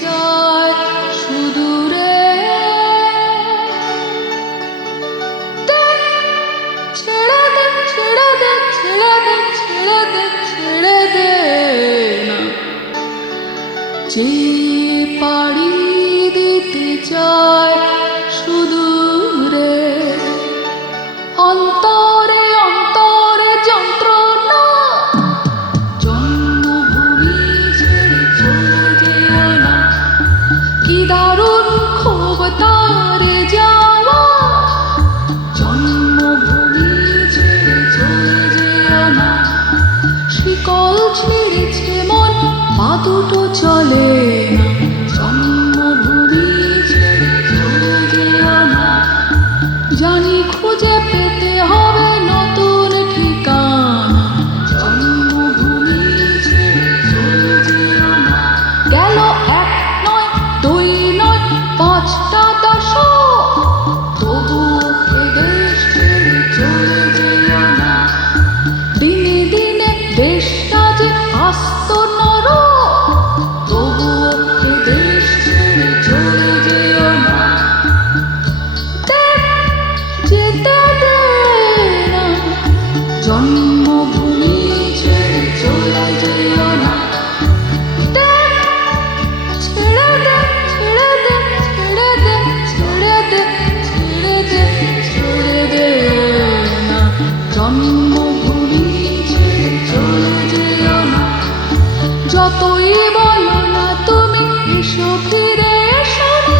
চায় সুদূরে। ছেড়ে দে ছেড়ে দে ছেড়ে দে ছেড়ে দে ছেড়ে দে না, যে পাড়ি দিতে চায় সুদূরে। অন্তরে অন্তরে যন্ত্রণা, জন্মভূমি ছেড়ে চলে যেও না। কি দারুণ ক্ষোভ তারে যাওয়া, জন্মভূমি ছেড়ে চলে যেও না। শিকল ছিঁড়েছে মন, পা দুটো চলে না, জন্মভূমি ছেড়ে চলে যেও না। জানি খুঁজে পেতে হবে নতুন ঠিকানা, জন্মভূমি ছেড়ে চলে যেও না। গেল এক নয় দুই নয় পাঁচটা দশক, তবুও এ দেশ ছেড়ে চলে যেও না। দিনে দিনে দেশটা যে আস্ত নরক, তবুও এ দেশ ছেড়ে চলে যেও না। যেতে দে না, জন্মভূমি ছেড়ে চলে যেও না। ছেড়ে দে ছেড়ে দে ছেড়ে দে ছেড়ে দে ছেড়ে দে ছেড়ে দে না, জন্মভূমি ছেড়ে চলে যেও না। যতই বলো না তুমি এসো ফিরে এসো না,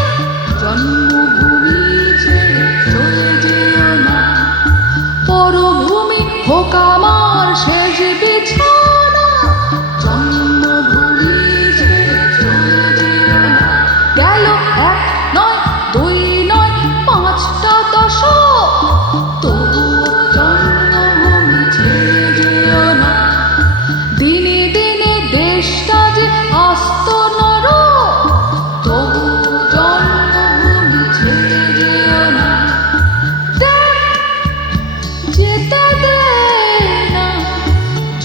জন্মভূমি ছেড়ে চলে যেও না। পরভূমি হোক আমার শেষ বিছানা, জন্মভূমি ছেড়ে চলে যেও না। গেল এক নয় দুই নয় পাঁচটা দশক, তবুও জন্মভূমি ছেড়ে যেও না। দিনে দিনে দেশটা যে আস্ত নরক, তবুও জন্মভূমি ছেড়ে যেও না। যেতে দে না,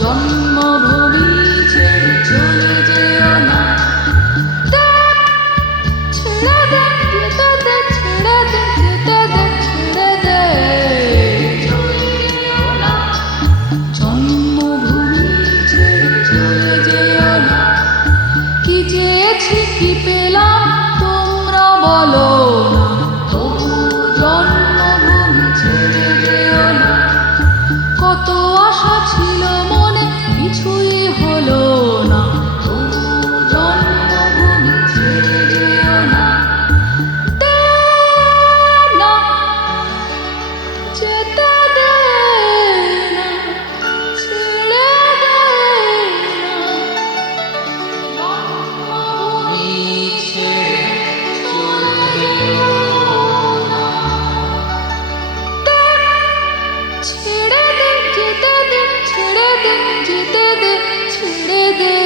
জন্মভূমি ছেড়ে চলে যেও না। ছেড়ে দে যেতে দে ছেড়ে দে যেতে দে ছেড়ে দে, জন্মভূমি ছেড়ে চলে যেও না। কি চেয়েছি কি পেলাম তোমরা বলো না, তবু জন্মভূমি ছেড়ে যেও না। কত আশা ছিল মনে কিছুই হলো না, তবু জন্মভূমি ছেড়ে যেও না। না যেতে দে না, ছেড়ে দে না, জন্মভূমি ছেড়ে চলে যেও না। ছেড়ে দে যেতে দে ছেড়ে দে যেতে দে ছেড়ে দে।